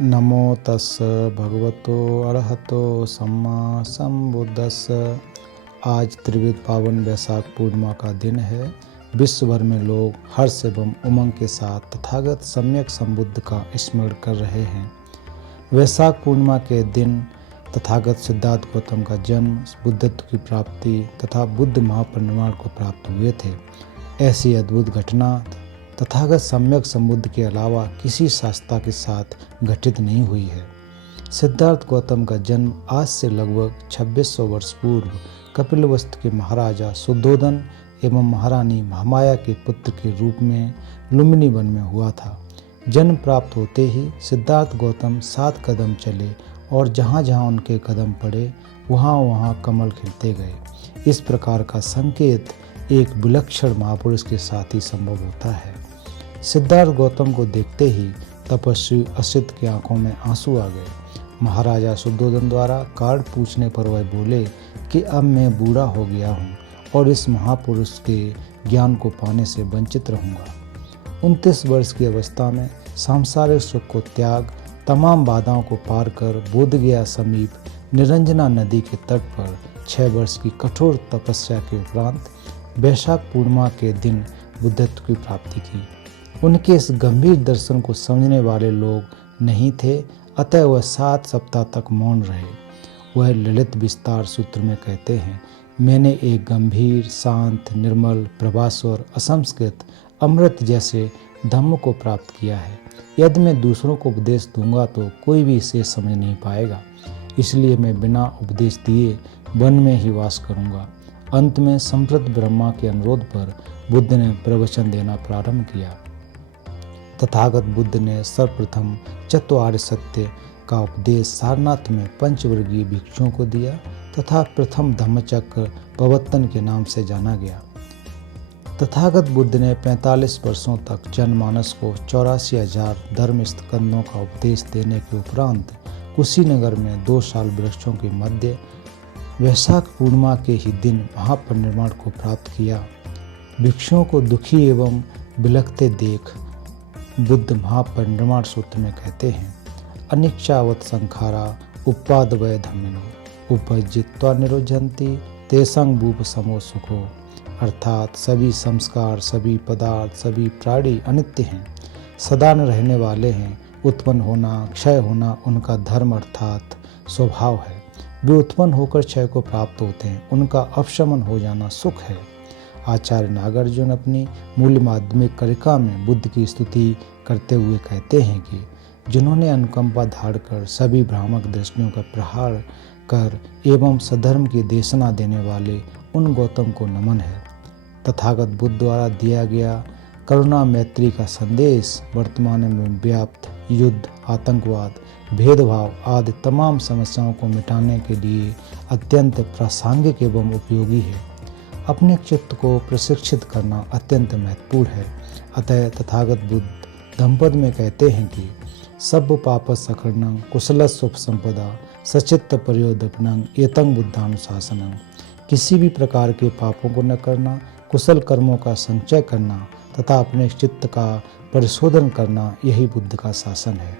नमो तस् भगवतो अरहतो सम्मा संबुद्धस्स। आज त्रिविध पावन वैशाख पूर्णिमा का दिन है। विश्व भर में लोग हर्ष एवं उमंग के साथ तथागत सम्यक संबुद्ध का स्मरण कर रहे हैं। वैशाख पूर्णिमा के दिन तथागत सिद्धार्थ गौतम का जन्म, बुद्धत्व की प्राप्ति तथा बुद्ध महापरिनिर्वाण को प्राप्त हुए थे। ऐसी अद्भुत घटना तथागत सम्यक संबुद्ध के अलावा किसी शास्त्रा के साथ घटित नहीं हुई है। सिद्धार्थ गौतम का जन्म आज से लगभग 2600 वर्ष पूर्व कपिलवस्तु के महाराजा शुद्धोदन एवं महारानी महामाया के पुत्र के रूप में लुम्बिनी वन में हुआ था। जन्म प्राप्त होते ही सिद्धार्थ गौतम 7 कदम चले और जहाँ जहाँ उनके कदम पड़े वहाँ वहाँ कमल खिलते गए। इस प्रकार का संकेत एक विलक्षण महापुरुष के साथ ही संभव होता है। सिद्धार्थ गौतम को देखते ही तपस्वी असित की आंखों में आंसू आ गए। महाराजा शुद्धोदन द्वारा कारण पूछने पर वह बोले कि अब मैं बूढ़ा हो गया हूँ और इस महापुरुष के ज्ञान को पाने से वंचित रहूँगा। 29 वर्ष की अवस्था में सांसारिक सुख को त्याग तमाम बाधाओं को पार कर बोधगया समीप निरंजना नदी के तट पर 6 वर्ष की कठोर तपस्या के उपरांत वैशाख पूर्णिमा के दिन बुद्धत्व की प्राप्ति की। उनके इस गंभीर दर्शन को समझने वाले लोग नहीं थे, अतः वह 7 सप्ताह तक मौन रहे। वह ललित विस्तार सूत्र में कहते हैं, मैंने एक गंभीर, शांत, निर्मल, प्रभास्वर, असंस्कृत अमृत जैसे धम्म को प्राप्त किया है। यदि मैं दूसरों को उपदेश दूंगा तो कोई भी इसे समझ नहीं पाएगा, इसलिए मैं बिना उपदेश दिए वन में ही वास करूंगा। अंत में संप्रत ब्रह्मा के अनुरोध पर बुद्ध ने प्रवचन देना प्रारंभ किया। तथागत बुद्ध ने सर्वप्रथम चतुर्थ सत्य का उपदेश सारनाथ में पंचवर्गीय भिक्षुओं को दिया तथा प्रथम धम्मचक्र प्रवर्तन के नाम से जाना गया। तथागत बुद्ध ने 45 वर्षों तक जनमानस को 84,000 धर्म स्कंदों का उपदेश देने के उपरांत कुशीनगर में 2 साल वृक्षों के मध्य वैशाख पूर्णिमा के ही दिन महापरिनिर्वाण को प्राप्त किया। भिक्षुओं को दुखी एवं बिलखते देख बुद्ध महापरिनिर्वाण सूत्र में कहते हैं, अनिच्छावत संखारा उपादवय धम्मिनो उपजित्वा निरोधन्ति तेसंग भूप समो सुखो। अर्थात सभी संस्कार, सभी पदार्थ, सभी प्राणी अनित्य हैं, सदा न रहने वाले हैं। उत्पन्न होना, क्षय होना उनका धर्म अर्थात स्वभाव है। वे उत्पन्न होकर क्षय को प्राप्त होते हैं, उनका अपशमन हो जाना सुख है। आचार्य नागार्जुन अपनी मूल्य माध्यमिक कारिका में बुद्ध की स्तुति करते हुए कहते हैं कि जिन्होंने अनुकंपा धार कर सभी भ्रामक दृष्टियों का प्रहार कर एवं सधर्म की देशना देने वाले उन गौतम को नमन है। तथागत बुद्ध द्वारा दिया गया करुणा मैत्री का संदेश वर्तमान में व्याप्त युद्ध, आतंकवाद, भेदभाव आदि तमाम समस्याओं को मिटाने के लिए अत्यंत प्रासंगिक एवं उपयोगी है। अपने चित्त को प्रशिक्षित करना अत्यंत महत्वपूर्ण है। अतः तथागत बुद्ध धम्मपद में कहते हैं कि सब पाप सकरणं कुशलस्व संपदा सचित्त प्रयोदपनं एतं बुद्धानुशासनं। किसी भी प्रकार के पापों को न करना, कुशल कर्मों का संचय करना तथा अपने चित्त का परिशोधन करना, यही बुद्ध का शासन है।